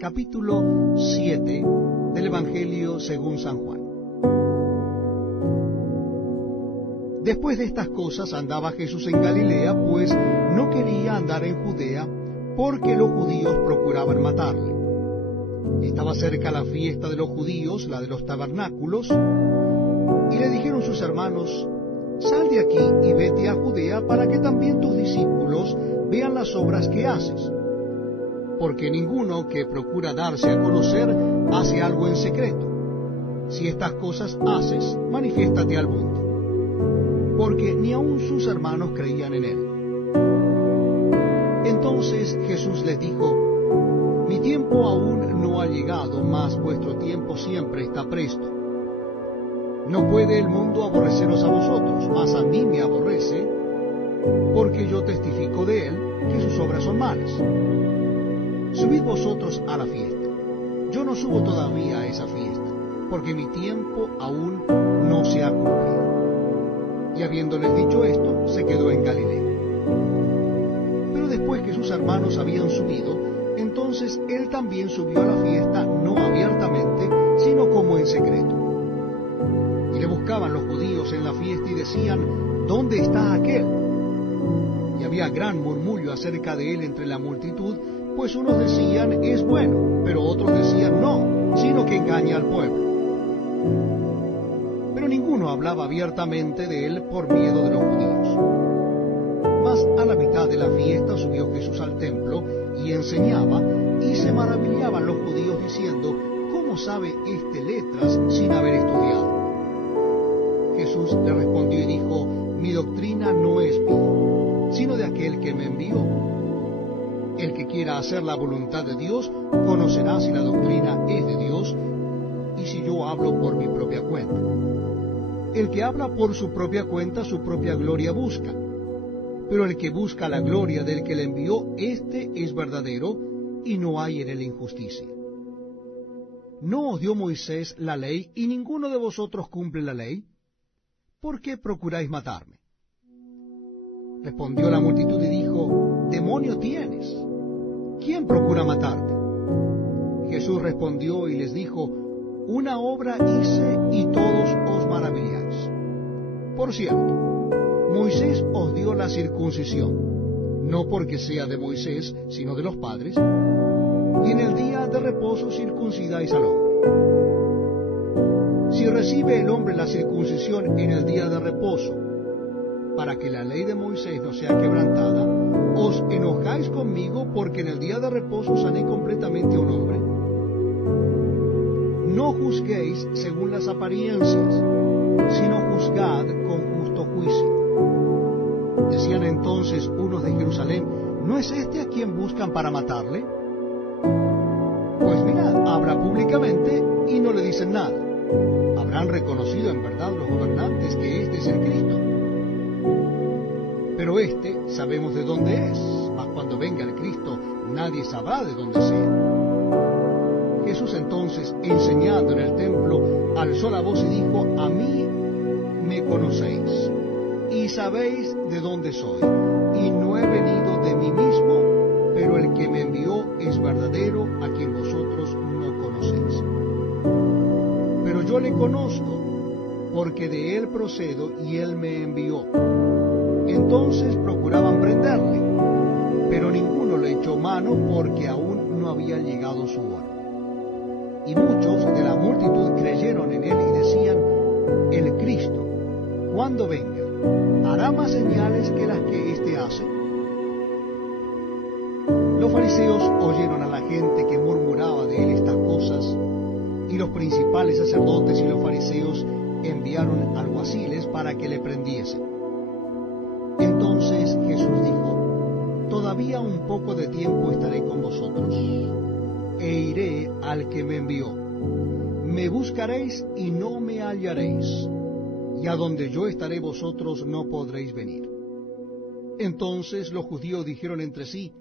capítulo 7 del Evangelio según San Juan. Después de estas cosas andaba Jesús en Galilea, pues no quería andar en Judea, porque los judíos procuraban matarle. Estaba cerca la fiesta de los judíos, la de los tabernáculos, y le dijeron sus hermanos: sal de aquí y vete a Judea, para que también tus discípulos vean las obras que haces. Porque ninguno que procura darse a conocer hace algo en secreto. Si estas cosas haces, manifiéstate al mundo. Porque ni aun sus hermanos creían en él. Entonces Jesús les dijo: mi tiempo aún no ha llegado, mas vuestro tiempo siempre está presto. No puede el mundo aborreceros a vosotros, mas a mí me aborrece, porque yo testifico de él que sus obras son malas. Subid vosotros a la fiesta. Yo no subo todavía a esa fiesta, porque mi tiempo aún no se ha cumplido. Y habiéndoles dicho esto, se quedó en Galilea. Pero después que sus hermanos habían subido, entonces él también subió a la fiesta, no abiertamente, sino como en secreto. Y le buscaban los judíos en la fiesta y decían: ¿dónde está aquel? Y había gran murmullo acerca de él entre la multitud, pues unos decían: es bueno, pero otros decían: no, sino que engaña al pueblo. Pero ninguno hablaba abiertamente de él por miedo de los judíos. Mas a la mitad de la fiesta subió Jesús al templo y enseñaba, y se maravillaban los judíos diciendo: ¿cómo sabe este letras sin haber estudiado? Jesús le respondió y dijo: mi doctrina no es mía, sino de aquel que me envió. El que quiera hacer la voluntad de Dios conocerá si la doctrina es de Dios, y si yo hablo por mi propia cuenta. El que habla por su propia cuenta, su propia gloria busca. Pero el que busca la gloria del que le envió, éste es verdadero, y no hay en él injusticia. ¿No os dio Moisés la ley, y ninguno de vosotros cumple la ley? ¿Por qué procuráis matarme? Respondió la multitud y dijo: demonio tienes. ¿Quién procura matarte? Jesús respondió y les dijo: una obra hice y todos os maravilláis. Por cierto, Moisés os dio la circuncisión, no porque sea de Moisés, sino de los padres, y en el día de reposo circuncidáis al hombre. Si recibe el hombre la circuncisión en el día de reposo, para que la ley de Moisés no sea quebrantada, ¿os enojáis conmigo porque en el día de reposo sané completamente a un hombre? No juzguéis según las apariencias, sino juzgad con justo juicio. Decían entonces unos de Jerusalén: ¿no es este a quien buscan para matarle? Pues mirad, habla públicamente y no le dicen nada. Habrán reconocido en verdad los gobernantes que este es el Cristo. Pero este sabemos de dónde es, mas cuando venga el Cristo nadie sabrá de dónde sea. Jesús entonces, enseñando en el templo, alzó la voz y dijo: a mí me conocéis, y sabéis de dónde soy, y no he venido de mí mismo, pero el que me envió es verdadero, a quien vosotros no conocéis. Pero yo le conozco, porque de él procedo, y él me envió. Entonces procuraban prenderle, pero ninguno le echó mano, porque aún no había llegado su hora. Y muchos de la multitud creyeron en él y decían: el Cristo, cuando venga, hará más señales que las que éste hace. Los fariseos oyeron a la gente que murmuraba de él estas cosas, y los principales sacerdotes y los fariseos enviaron alguaciles para que le prendiesen. Entonces Jesús dijo: todavía un poco de tiempo estaré con vosotros, e iré al que me envió. Me buscaréis y no me hallaréis, y a donde yo estaré vosotros no podréis venir. Entonces los judíos dijeron entre sí: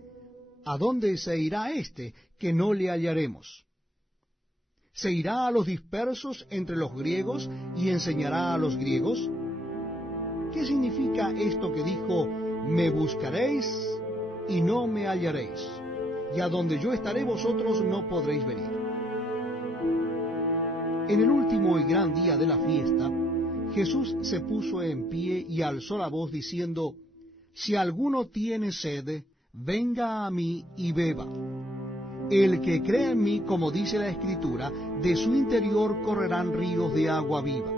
¿a dónde se irá éste que no le hallaremos? ¿Se irá a los dispersos entre los griegos y enseñará a los griegos? ¿Qué significa esto que dijo: me buscaréis y no me hallaréis? y a donde yo estaré vosotros no podréis venir. En el último y gran día de la fiesta, Jesús se puso en pie y alzó la voz diciendo, si alguno tiene sed, venga a mí y beba. El que cree en mí, como dice la Escritura, de su interior correrán ríos de agua viva.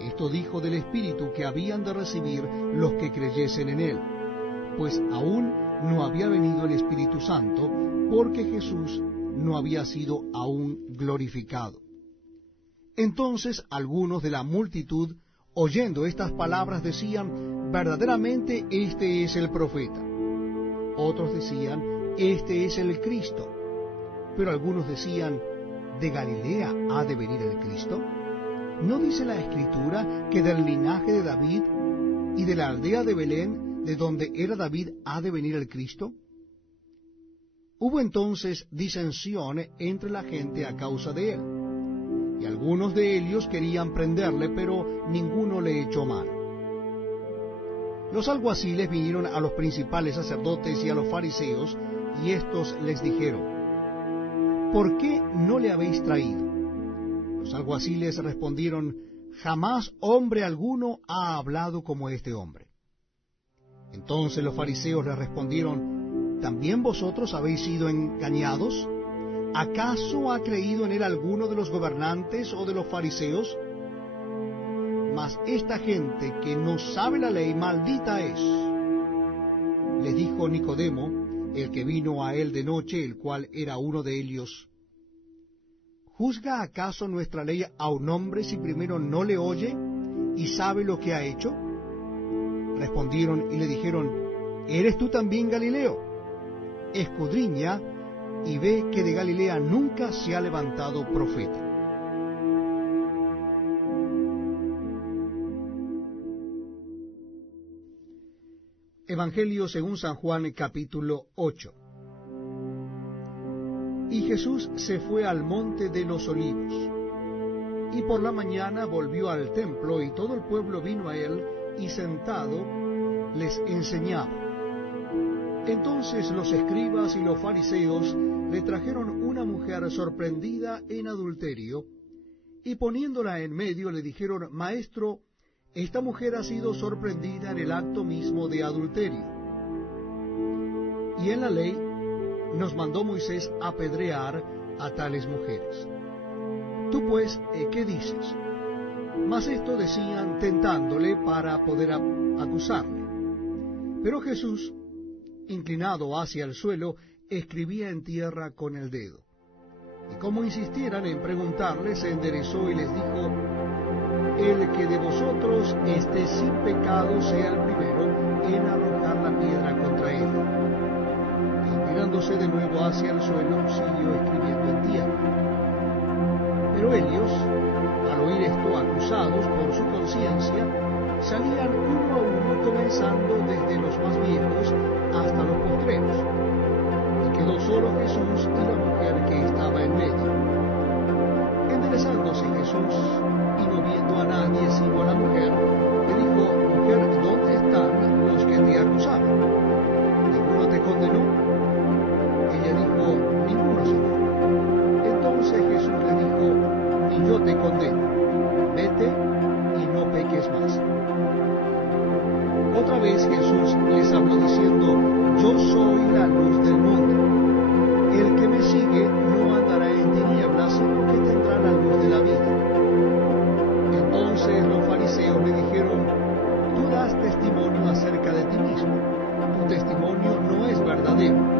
Esto dijo del Espíritu que habían de recibir los que creyesen en él, pues aún no había venido el Espíritu Santo, porque Jesús no había sido aún glorificado. Entonces algunos de la multitud, oyendo estas palabras, decían, verdaderamente este es el profeta. Otros decían, este es el Cristo. Pero algunos decían, ¿de Galilea ha de venir el Cristo? ¿No dice la Escritura que del linaje de David y de la aldea de Belén, de donde era David, ha de venir el Cristo? Hubo entonces disensión entre la gente a causa de él, y algunos de ellos querían prenderle, pero ninguno le echó mano. Los alguaciles vinieron a los principales sacerdotes y a los fariseos, y éstos les dijeron, ¿por qué no le habéis traído? Los alguaciles respondieron, jamás hombre alguno ha hablado como este hombre. Entonces los fariseos le respondieron, ¿también vosotros habéis sido engañados? ¿Acaso ha creído en él alguno de los gobernantes o de los fariseos? Mas esta gente que no sabe la ley, maldita es. Les dijo Nicodemo, el que vino a él de noche, el cual era uno de ellos, ¿juzga acaso nuestra ley a un hombre si primero no le oye y sabe lo que ha hecho? Respondieron y le dijeron, ¿eres tú también Galileo? Escudriña y ve que de Galilea nunca se ha levantado profeta. Evangelio según San Juan, capítulo 8. Y Jesús se fue al monte de los Olivos, y por la mañana volvió al templo, y todo el pueblo vino a él, y sentado les enseñaba. Entonces los escribas y los fariseos le trajeron una mujer sorprendida en adulterio, y poniéndola en medio le dijeron, Maestro, esta mujer ha sido sorprendida en el acto mismo de adulterio. Y en la ley nos mandó Moisés apedrear a tales mujeres. Tú pues, ¿qué dices? Mas esto decían tentándole para poder acusarle. Pero Jesús, inclinado hacia el suelo, escribía en tierra con el dedo. Y como insistieran en preguntarle, se enderezó y les dijo, el que de vosotros esté sin pecado sea el primero en arrojar la piedra contra él. Inclinándose de nuevo hacia el suelo, siguió escribiendo en tierra. Pero ellos, al oír esto, acusados por su conciencia, salían uno a uno, comenzando desde los más viejos hasta los postreros. Y quedó solo Jesús y la mujer que estaba en medio. Enderezándose Jesús, y no viendo a nadie sino a la mujer, le dijo, mujer, ¿dónde están los que te acusaban? ¿Ninguno te condenó? Ella dijo, ninguno, Señor. Entonces Jesús le dijo, ni yo te condeno, vete y no peques más. Otra vez Jesús les habló diciendo, yo soy la luz del mundo. El que me sigue no andará en tinieblas, sino que tendrá la luz de la vida. Entonces los fariseos le dijeron, tú das testimonio acerca de ti mismo, tu testimonio no es verdadero.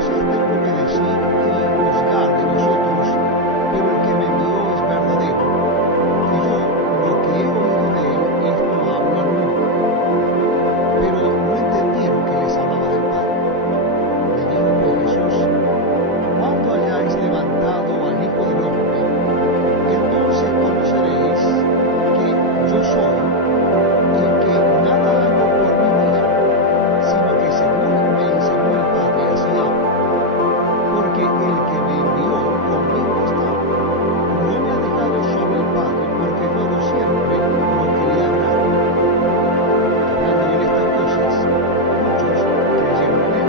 cosas tengo que decir y juzgar de vosotros, pero el que me envió es verdadero, y yo lo que he oído de él, esto hablo al mundo. Pero no entendieron que les hablaba del Padre. Le dijo pues Jesús: cuando hayáis levantado al Hijo del Hombre, entonces conoceréis que yo soy, y que nada hago por mí mismo, sino que según me enseñó el Padre, así hablo. Porque el que me envió conmigo está. No me ha dejado solo el Padre, porque yo hago siempre lo que le agrada. Hablando en estas cosas, muchos creyeron en él.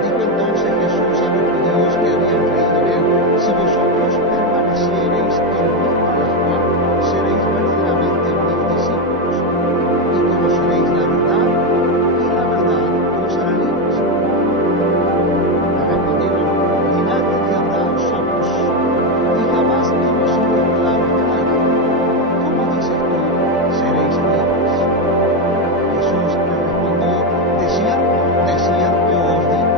Dijo entonces Jesús a los judíos que habían creído en él: si vosotros permaneciereis en mi palabra, seréis verdaderamente mis discípulos, y conoceréis la verdad, y la verdad os hará libres. Le respondieron: linaje de Abraham somos, y jamás hemos sido esclavos de nadie. ¿Cómo dices tú, seréis libres? Jesús le respondió: de cierto os digo,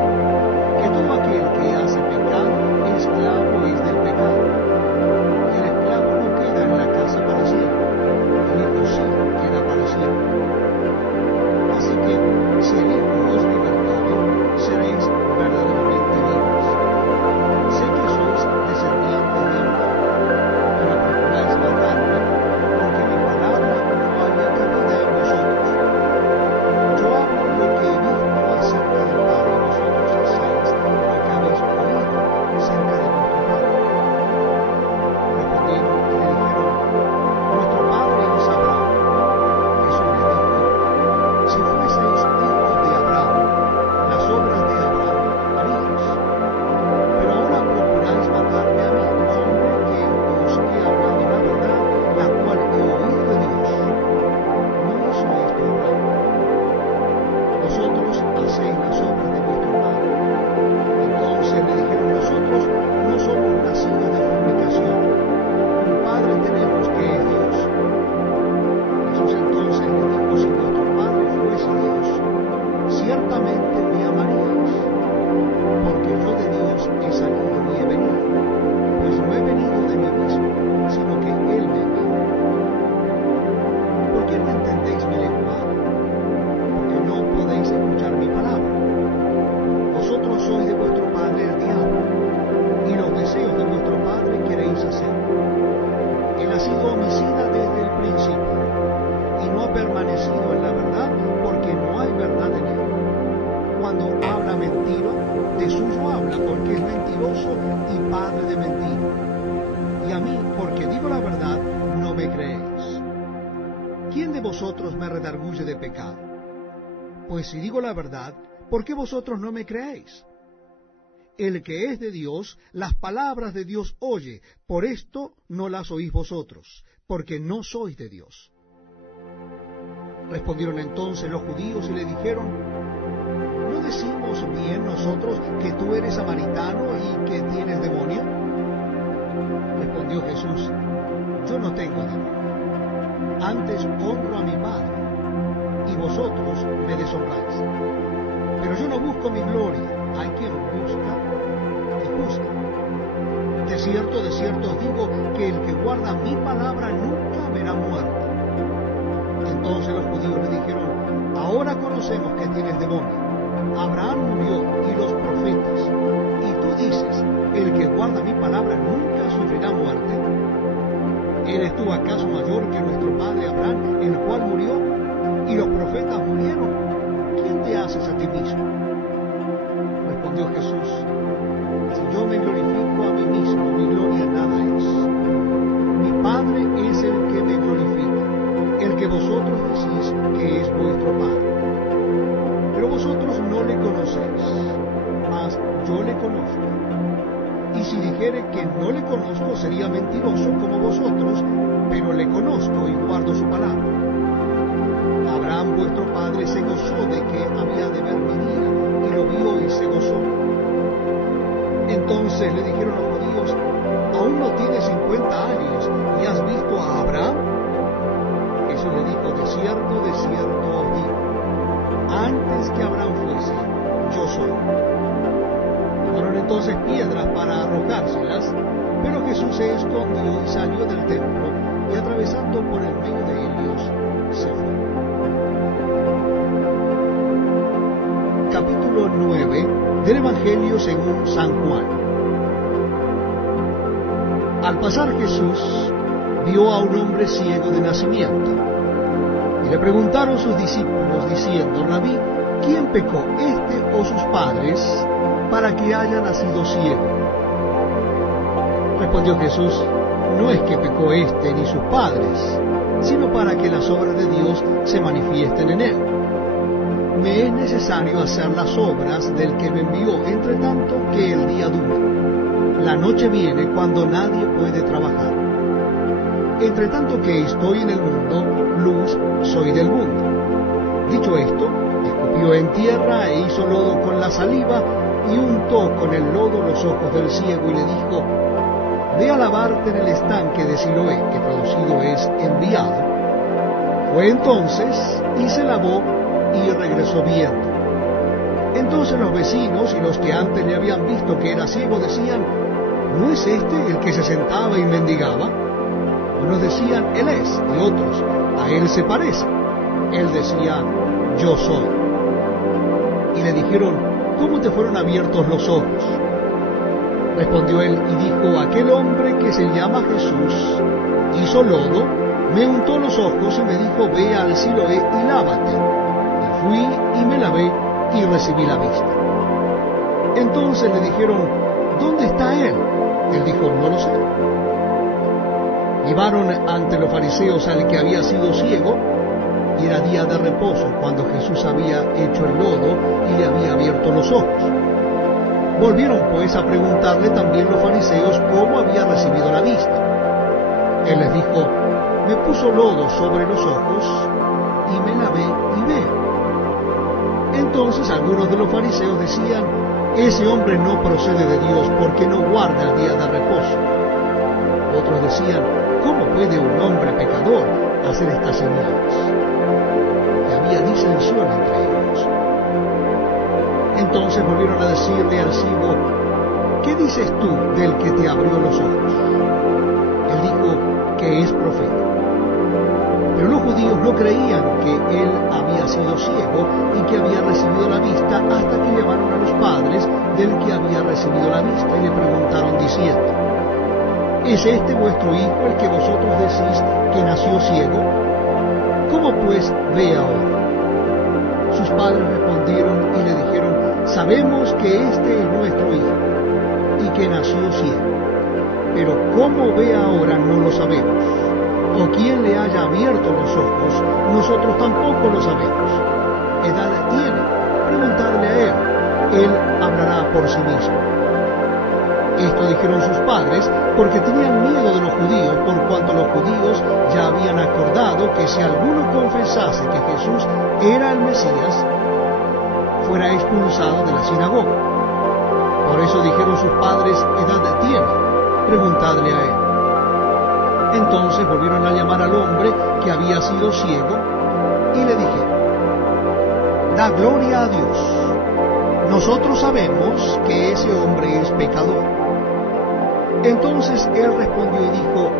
que todo aquel que hace pecado, esclavo es del pecado. Y el esclavo no queda en la casa para siempre, el Hijo sí queda para siempre. Así que, si el Hijo os libertare, seréis verdaderamente libres. Sé que sois descendientes de Abraham, pero procuráis matarme, porque mi palabra no haya cabida en vosotros. Yo hablo lo que he visto acerca del Padre, y vosotros hacéis lo que habéis oído acerca de vuestro Padre. Respondieron y le dijeron: nuestro Padre es Abraham. Jesús les dijo: si fueseis hijos de Abraham, las obras de Abraham haríais. Pero ahora procuráis matarme a mí, hombre que os he hablado la verdad, la cual he oído de Dios. ¿No hizo esto Abraham? Vosotros hacéis las obras de vuestro padre. Entonces le dijeron: nosotros no somos nacidos de fornicación, un Padre tenemos que es Dios. Jesús entonces les dijo: si vuestro Padre fuese Dios, ciertamente me amaríais, porque yo de Dios he salido y he venido, pues no he venido de mí mismo, sino que Él me envió. ¿Por qué no entendéis mi lenguaje? Porque no podéis escuchar mi palabra. Vosotros sois de vuestro padre el diablo, y los deseos de vuestro padre queréis hacer. Él ha sido homicida desde el principio, y no ha permanecido en la verdad, porque no hay verdad en él. Cuando habla mentira, de suyo habla, porque es mentiroso y padre de mentira. Y a mí, porque digo la verdad, no me creéis. ¿Quién de vosotros me redarguye de pecado? Pues si digo la verdad, ¿por qué vosotros no me creéis? El que es de Dios, las palabras de Dios oye, por esto no las oís vosotros, porque no sois de Dios. Respondieron entonces los judíos y le dijeron: ¿no decimos bien nosotros que tú eres samaritano y que tienes demonio? Respondió Jesús: yo no tengo demonio, antes honro a mi Padre, y vosotros me deshonráis. Pero yo no busco mi gloria, hay quien busca y juzga. De cierto os digo que el que guarda mi palabra nunca verá muerte. Entonces los judíos le dijeron: ahora conocemos que tienes demonio. Abraham murió y los profetas, y tú dices: el que guarda mi palabra nunca sufrirá muerte. ¿Eres tú acaso mayor que nuestro padre Abraham, el cual murió, y los profetas murieron? ¿Quién te haces a ti mismo? Respondió Jesús: si yo me glorifico a mí mismo, mi gloria nada es. Mi Padre es el que me glorifica, el que vosotros decís que es vuestro Padre. Pero vosotros no le conocéis, mas yo le conozco. Y si dijere que no le conozco, sería mentiroso como vosotros, pero le conozco y guardo su palabra. Abraham vuestro padre se gozó de que había de ver mi día, y lo vio y se gozó. Entonces le dijeron los judíos: ¿aún no tienes 50 años y has visto a Abraham? Jesús le dijo: de cierto os digo, antes que Abraham fuese, yo soy. entonces piedras para arrojárselas, pero Jesús se escondió y salió del templo, y atravesando por el medio de ellos, se fue. Capítulo 9 del Evangelio según San Juan. Al pasar Jesús vio a un hombre ciego de nacimiento, y le preguntaron sus discípulos diciendo: Rabí, ¿quién pecó, este o sus padres, para que haya nacido ciego? Respondió Jesús: no es que pecó este ni sus padres, sino para que las obras de Dios se manifiesten en él. Me es necesario hacer las obras del que me envió, entre tanto que el día dura. La noche viene cuando nadie puede trabajar. Entre tanto que estoy en el mundo, luz soy del mundo. Dicho esto, escupió en tierra e hizo lodo con la saliva, y untó con el lodo los ojos del ciego, y le dijo: ve a lavarte en el estanque de Siloé, que traducido es enviado. Fue entonces y se lavó, y regresó viendo. Entonces los vecinos y los que antes le habían visto que era ciego decían: ¿no es este el que se sentaba y mendigaba? Unos decían: él es, y otros: a él se parece. Él decía: yo soy. Y le dijeron: ¿cómo te fueron abiertos los ojos? Respondió él y dijo: aquel hombre que se llama Jesús hizo lodo, me untó los ojos y me dijo: ve al Siloé y lávate. Y fui y me lavé y recibí la vista. Entonces le dijeron: ¿dónde está él? Él dijo: no lo sé. Llevaron ante los fariseos al que había sido ciego, y era día de reposo cuando Jesús había hecho el lodo y le había abierto los ojos. Volvieron pues a preguntarle también los fariseos cómo había recibido la vista. Él les dijo: me puso lodo sobre los ojos, y me lavé y veo. Entonces algunos de los fariseos decían: ese hombre no procede de Dios, porque no guarda el día de reposo. Otros decían: ¿cómo puede un hombre pecador hacer estas señales? Y había disensión entre ellos. Entonces volvieron a decirle al ciego: ¿qué dices tú del que te abrió los ojos? Él dijo que es profeta. Pero los judíos no creían que él había sido ciego y que había recibido la vista, hasta que llamaron a los padres del que había recibido la vista y le preguntaron diciendo: ¿es este vuestro hijo el que vosotros decís que nació ciego? ¿Cómo pues ve ahora? Sus padres respondieron y le dijeron: sabemos que este es nuestro hijo y que nació ciego, pero cómo ve ahora no lo sabemos, o quién le haya abierto los ojos, nosotros tampoco lo sabemos. ¿Edad tiene? Preguntadle a él hablará por sí mismo. Esto dijeron sus padres porque tenían miedo de los judíos, por cuanto los judíos ya habían acordado que si alguno confesase que Jesús era el Mesías, fuera expulsado de la sinagoga. Por eso dijeron sus padres: ¿edad tiene? Preguntadle a él. Entonces volvieron a llamar al hombre que había sido ciego y le dijeron: da gloria a Dios. Nosotros sabemos que ese hombre es pecador. Entonces él respondió y dijo: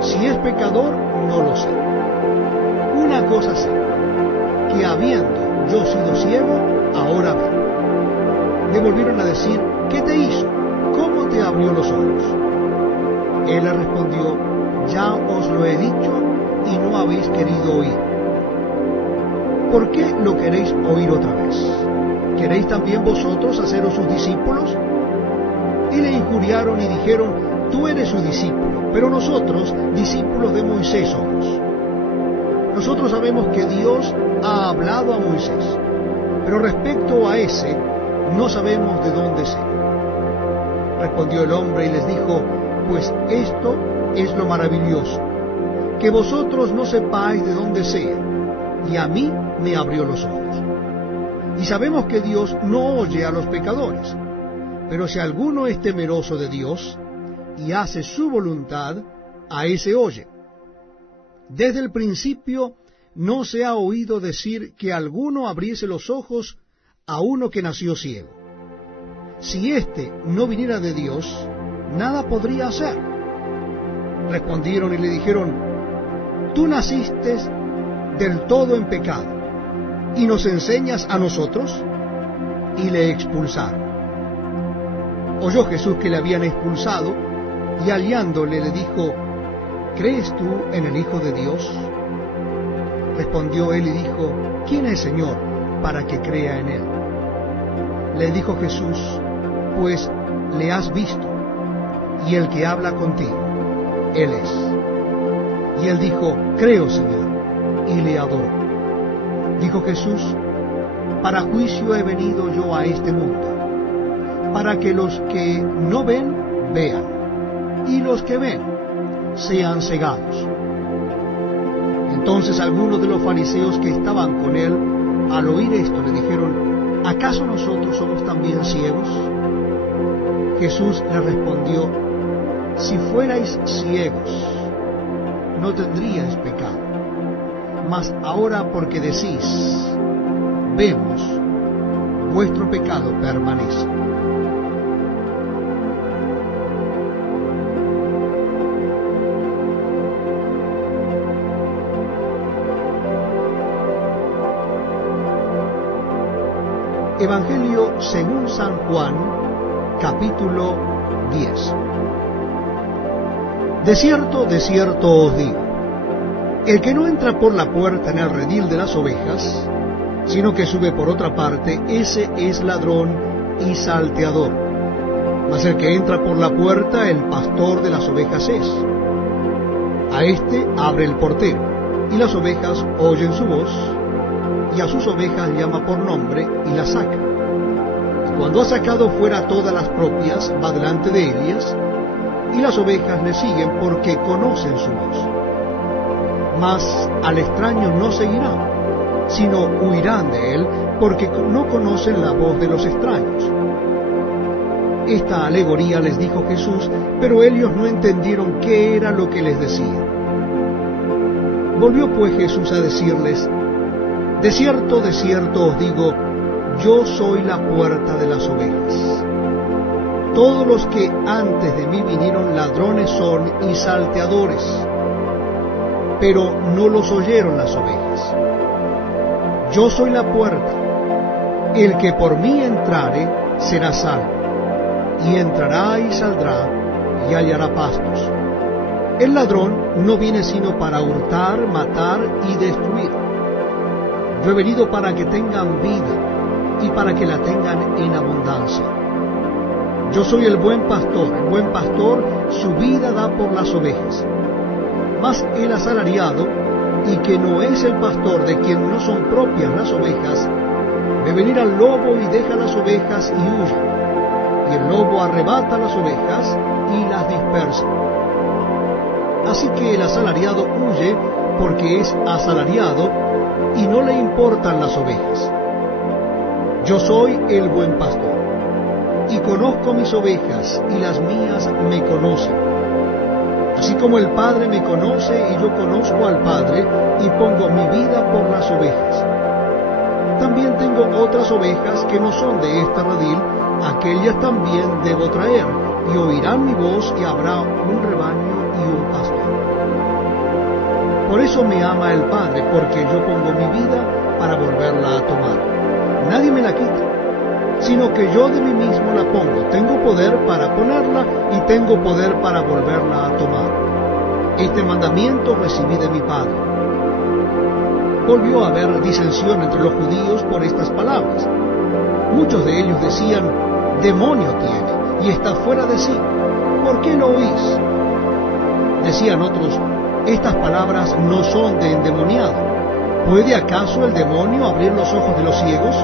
si es pecador, no lo sé. Una cosa sé, que habiendo yo sido ciego, ahora veo. Le volvieron a decir: ¿qué te hizo? ¿Cómo te abrió los ojos? Él le respondió: ya os lo he dicho y no habéis querido oír. ¿Por qué lo queréis oír otra vez? ¿Queréis también vosotros haceros sus discípulos? Y le injuriaron y dijeron: tú eres su discípulo, pero nosotros discípulos de Moisés somos. Nosotros sabemos que Dios ha hablado a Moisés, pero respecto a ese no sabemos de dónde sea. Respondió el hombre y les dijo: pues esto es lo maravilloso, que vosotros no sepáis de dónde sea, y a mí me abrió los ojos. Y sabemos que Dios no oye a los pecadores, pero si alguno es temeroso de Dios y hace su voluntad, a ese oye. Desde el principio no se ha oído decir que alguno abriese los ojos a uno que nació ciego. si éste no viniera de Dios, nada podría hacer. Respondieron y le dijeron: tú naciste del todo en pecado, ¿y nos enseñas a nosotros? Y le expulsaron. Oyó Jesús que le habían expulsado, y hallándole le dijo: ¿crees tú en el Hijo de Dios? Respondió él y dijo: ¿quién es, Señor, para que crea en él? Le dijo Jesús: pues le has visto, y el que habla contigo, él es. Y él dijo: creo, Señor, y le adoró. Dijo Jesús: para juicio he venido yo a este mundo, para que los que no ven, vean, y los que ven, sean cegados. Entonces algunos de los fariseos que estaban con él, al oír esto, le dijeron: ¿acaso nosotros somos también ciegos? Jesús le respondió: si fuerais ciegos, no tendríais pecado. Mas ahora, porque decís: vemos, vuestro pecado permanece. Evangelio según San Juan, capítulo 10. De cierto os digo, el que no entra por la puerta en el redil de las ovejas, sino que sube por otra parte, ese es ladrón y salteador. Mas el que entra por la puerta, el pastor de las ovejas es. A éste abre el portero, y las ovejas oyen su voz, y a sus ovejas llama por nombre y las saca. Y cuando ha sacado fuera todas las propias, va delante de ellas, y las ovejas le siguen porque conocen su voz. Mas al extraño no seguirán, sino huirán de él, porque no conocen la voz de los extraños. Esta alegoría les dijo Jesús, pero ellos no entendieron qué era lo que les decía. Volvió pues Jesús a decirles: de cierto os digo, yo soy la puerta de las ovejas. Todos los que antes de mí vinieron ladrones son y salteadores, pero no los oyeron las ovejas. Yo soy la puerta. El que por mí entrare será salvo, y entrará y saldrá y hallará pastos. El ladrón no viene sino para hurtar, matar y destruir. Yo he venido para que tengan vida y para que la tengan en abundancia. Yo soy el buen pastor su vida da por las ovejas. Mas el asalariado, y que no es el pastor, de quien no son propias las ovejas, ve venir al lobo y deja las ovejas y huye. Y el lobo arrebata las ovejas y las dispersa. Así que el asalariado huye porque es asalariado y no le importan las ovejas. Yo soy el buen pastor, y conozco mis ovejas, y las mías me conocen. Así como el Padre me conoce, y yo conozco al Padre, y pongo mi vida por las ovejas. También tengo otras ovejas que no son de este redil, aquellas también debo traer, y oirán mi voz, y habrá un rebaño y un pastor. Por eso me ama el Padre, porque yo pongo mi vida para volverla a tomar. Nadie me la quita, sino que yo de mí mismo la pongo. Tengo poder para ponerla y tengo poder para volverla a tomar. Este mandamiento recibí de mi Padre. Volvió a haber disensión entre los judíos por estas palabras. Muchos de ellos decían: demonio tiene y está fuera de sí. ¿Por qué lo oís? Decían otros: estas palabras no son de endemoniado. ¿Puede acaso el demonio abrir los ojos de los ciegos?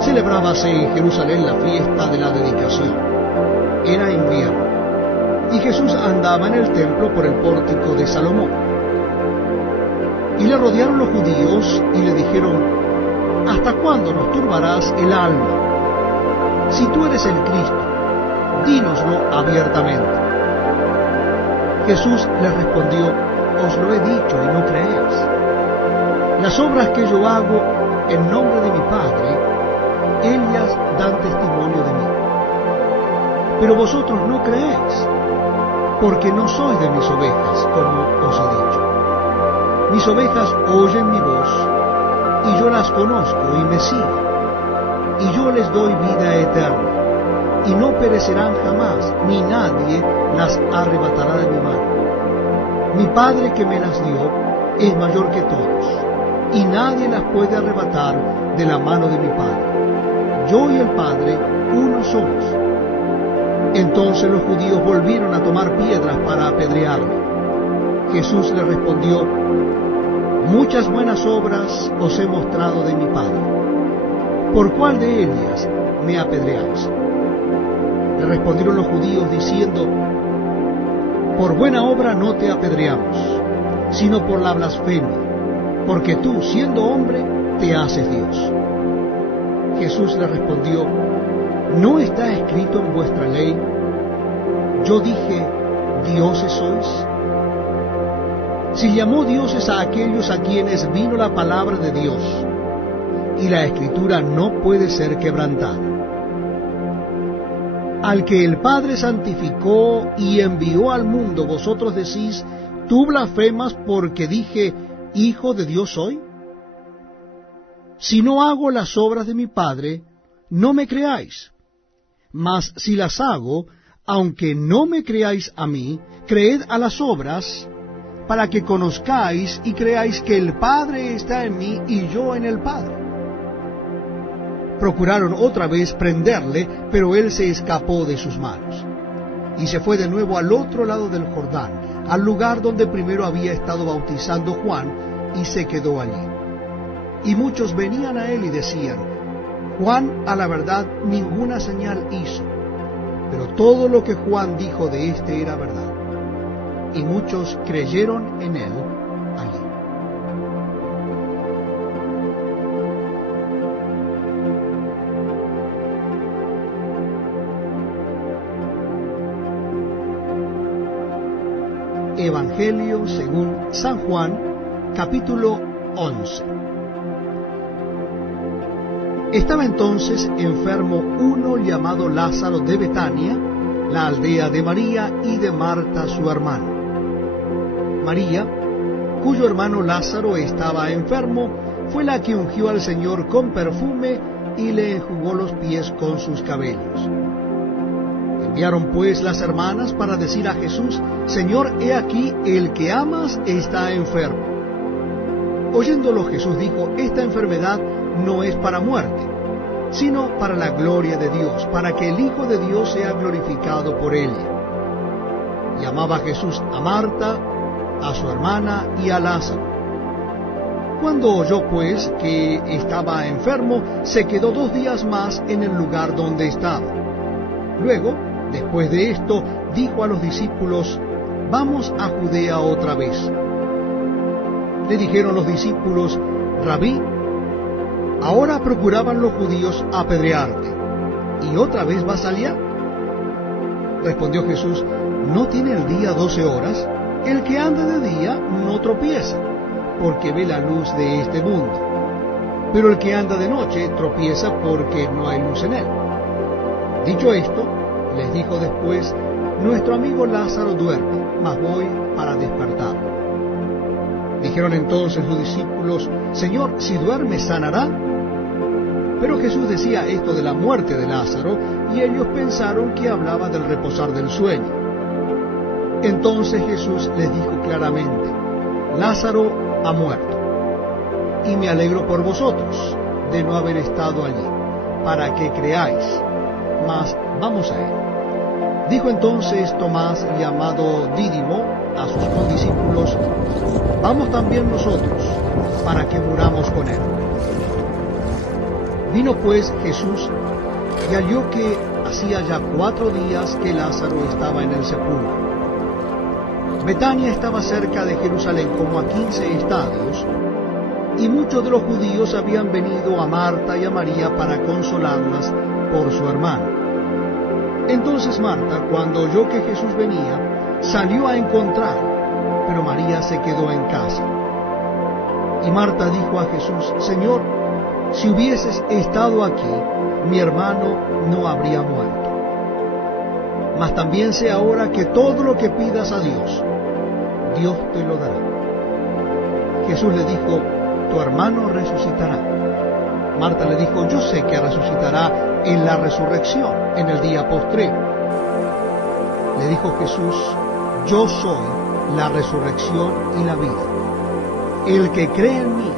Celebrábase en Jerusalén la fiesta de la dedicación. Era invierno, y Jesús andaba en el templo por el pórtico de Salomón. Y le rodearon los judíos y le dijeron: ¿hasta cuándo nos turbarás el alma? Si tú eres el Cristo, dínoslo abiertamente. Jesús les respondió: os lo he dicho y no creéis. Las obras que yo hago en nombre de mi Padre, ellas ovejas dan testimonio de mí. Pero vosotros no creéis, porque no sois de mis ovejas, como os he dicho. Mis ovejas oyen mi voz, y yo las conozco y me siguen, y yo les doy vida eterna, y no perecerán jamás, ni nadie las arrebatará de mi mano. Mi Padre que me las dio es mayor que todos, y nadie las puede arrebatar de la mano de mi Padre. Yo y el Padre uno somos. Entonces los judíos volvieron a tomar piedras para apedrearlo. Jesús le respondió: muchas buenas obras os he mostrado de mi Padre. ¿Por cuál de ellas me apedreáis? Le respondieron los judíos diciendo: por buena obra no te apedreamos, sino por la blasfemia, porque tú, siendo hombre, te haces Dios. Jesús le respondió: ¿no está escrito en vuestra ley, yo dije, dioses sois? Si llamó dioses a aquellos a quienes vino la palabra de Dios, y la Escritura no puede ser quebrantada. Al que el Padre santificó y envió al mundo, vosotros decís: ¿tú blasfemas porque dije, Hijo de Dios soy? Si no hago las obras de mi Padre, no me creáis. Mas si las hago, aunque no me creáis a mí, creed a las obras, para que conozcáis y creáis que el Padre está en mí y yo en el Padre. Procuraron otra vez prenderle, pero él se escapó de sus manos, y se fue de nuevo al otro lado del Jordán, al lugar donde primero había estado bautizando Juan, y se quedó allí. Y muchos venían a él y decían: Juan, a la verdad, ninguna señal hizo, pero todo lo que Juan dijo de éste era verdad. Y muchos creyeron en él allí. Evangelio según San Juan, capítulo 11. Estaba entonces enfermo uno llamado Lázaro de Betania, la aldea de María y de Marta su hermana. María, cuyo hermano Lázaro estaba enfermo, fue la que ungió al Señor con perfume y le enjugó los pies con sus cabellos. Enviaron pues las hermanas para decir a Jesús: Señor, he aquí, el que amas está enfermo. Oyéndolo Jesús dijo: esta enfermedad no es para muerte, sino para la gloria de Dios, para que el Hijo de Dios sea glorificado por ella. Llamaba Jesús a Marta, a su hermana y a Lázaro. Cuando oyó pues que estaba enfermo, se quedó 2 días más en el lugar donde estaba. Luego, después de esto, dijo a los discípulos: vamos a Judea otra vez. Le dijeron los discípulos: Rabí, ahora procuraban los judíos apedrearte, ¿y otra vez vas allá? Respondió Jesús: ¿no tiene el día 12 horas? El que anda de día no tropieza, porque ve la luz de este mundo. Pero el que anda de noche tropieza porque no hay luz en él. Dicho esto, les dijo después: nuestro amigo Lázaro duerme, mas voy para despertarlo. Dijeron entonces sus discípulos: Señor, si duerme, ¿sanará? Pero Jesús decía esto de la muerte de Lázaro, y ellos pensaron que hablaba del reposar del sueño. Entonces Jesús les dijo claramente: Lázaro ha muerto, y me alegro por vosotros de no haber estado allí, para que creáis. Mas vamos a él. Dijo entonces Tomás, llamado Dídimo, a sus condiscípulos: vamos también nosotros, para que muramos con él. Vino pues Jesús y halló que hacía ya 4 días que Lázaro estaba en el sepulcro. Betania estaba cerca de Jerusalén como a 15 estadios, y muchos de los judíos habían venido a Marta y a María para consolarlas por su hermano. Entonces Marta, cuando oyó que Jesús venía, salió a encontrarlo, pero María se quedó en casa. Y Marta dijo a Jesús: Señor, si hubieses estado aquí, mi hermano no habría muerto. Mas también sé ahora que todo lo que pidas a Dios, Dios te lo dará. Jesús le dijo, tu hermano resucitará. Marta le dijo, yo sé que resucitará en la resurrección, en el día postrero. Le dijo Jesús, yo soy la resurrección y la vida. El que cree en mí,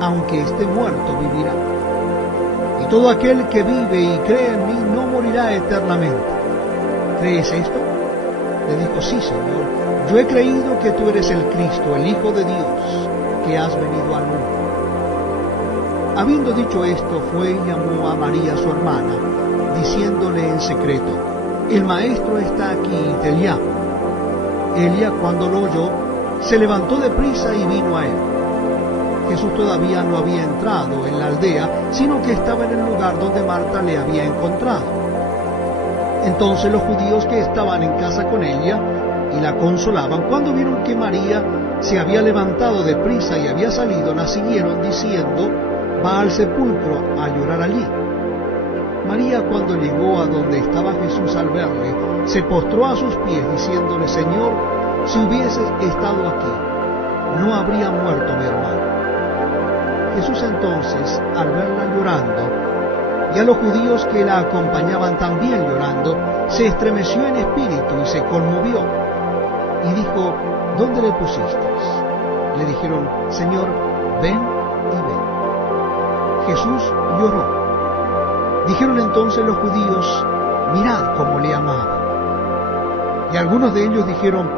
aunque esté muerto, vivirá. Y todo aquel que vive y cree en mí no morirá eternamente. ¿Crees esto? Le dijo, sí, Señor, yo he creído que tú eres el Cristo, el Hijo de Dios, que has venido al mundo. Habiendo dicho esto, fue y llamó a María su hermana, diciéndole en secreto, el Maestro está aquí y te llama. Ella, cuando lo oyó, se levantó de prisa y vino a él. Jesús todavía no había entrado en la aldea, sino que estaba en el lugar donde Marta le había encontrado. Entonces los judíos que estaban en casa con ella y la consolaban, cuando vieron que María se había levantado de prisa y había salido, la siguieron diciendo, va al sepulcro a llorar allí. María, cuando llegó a donde estaba Jesús al verle, se postró a sus pies diciéndole, Señor, si hubieses estado aquí, no habría muerto mi hermano. Jesús entonces, al verla llorando, y a los judíos que la acompañaban también llorando, se estremeció en espíritu y se conmovió, y dijo, ¿dónde le pusisteis? Le dijeron, Señor, ven y ve. Jesús lloró. Dijeron entonces los judíos, mirad cómo le amaba. Y algunos de ellos dijeron,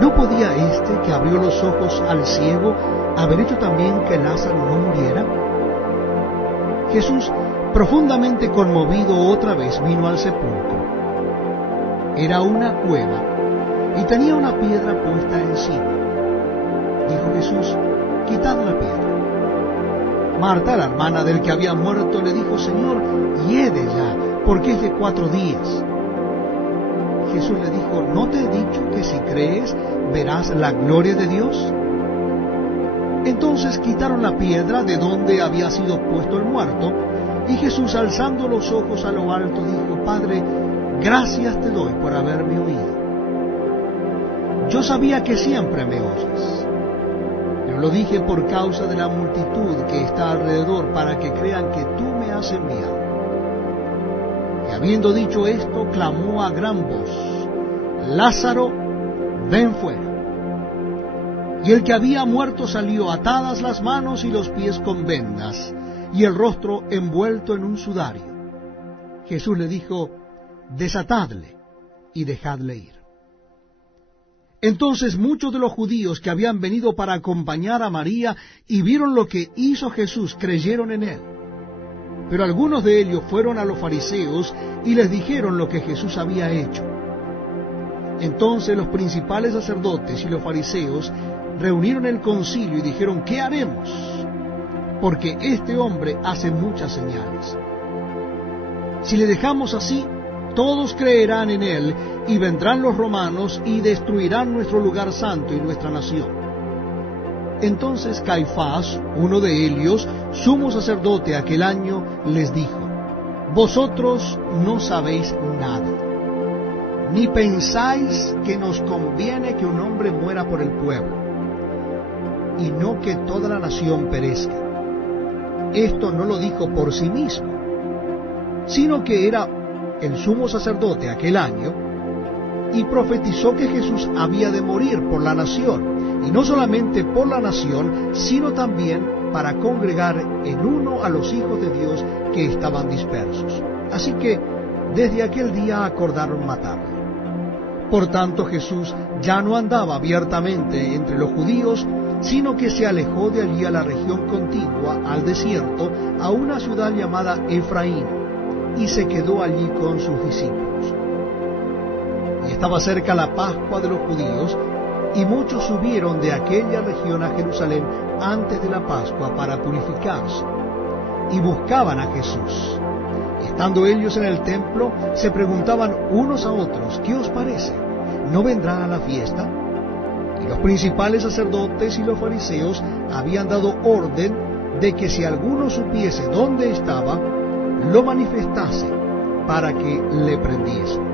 ¿no podía este que abrió los ojos al ciego haber hecho también que Lázaro no muriera? Jesús, profundamente conmovido, otra vez vino al sepulcro. Era una cueva y tenía una piedra puesta encima. Dijo Jesús, quitad la piedra. Marta, la hermana del que había muerto, le dijo, Señor, hiede ya, porque es de 4 días. Jesús le dijo, ¿no te he dicho que si crees verás la gloria de Dios? Entonces quitaron la piedra de donde había sido puesto el muerto, y Jesús, alzando los ojos a lo alto, dijo, Padre, gracias te doy por haberme oído. Yo sabía que siempre me oyes, pero lo dije por causa de la multitud que está alrededor, para que crean que tú me has enviado. Y habiendo dicho esto, clamó a gran voz, Lázaro, ven fuera. Y el que había muerto salió, atadas las manos y los pies con vendas, y el rostro envuelto en un sudario. Jesús le dijo, desatadle y dejadle ir. Entonces muchos de los judíos que habían venido para acompañar a María y vieron lo que hizo Jesús, creyeron en él. Pero algunos de ellos fueron a los fariseos y les dijeron lo que Jesús había hecho. Entonces los principales sacerdotes y los fariseos reunieron el concilio y dijeron, ¿qué haremos? Porque este hombre hace muchas señales. Si le dejamos así, todos creerán en él, y vendrán los romanos y destruirán nuestro lugar santo y nuestra nación. Entonces Caifás, uno de ellos, sumo sacerdote aquel año, les dijo, vosotros no sabéis nada, ni pensáis que nos conviene que un hombre muera por el pueblo, y no que toda la nación perezca. Esto no lo dijo por sí mismo, sino que era el sumo sacerdote aquel año, y profetizó que Jesús había de morir por la nación, y no solamente por la nación, sino también para congregar en uno a los hijos de Dios que estaban dispersos. Así que desde aquel día acordaron matarlo. Por tanto, Jesús ya no andaba abiertamente entre los judíos, sino que se alejó de allí a la región contigua, al desierto, a una ciudad llamada Efraín, y se quedó allí con sus discípulos. Y estaba cerca la Pascua de los judíos, y muchos subieron de aquella región a Jerusalén antes de la Pascua para purificarse, y buscaban a Jesús. Estando ellos en el templo, se preguntaban unos a otros, ¿qué os parece? ¿No vendrá a la fiesta? Y los principales sacerdotes y los fariseos habían dado orden de que si alguno supiese dónde estaba, lo manifestase para que le prendiese.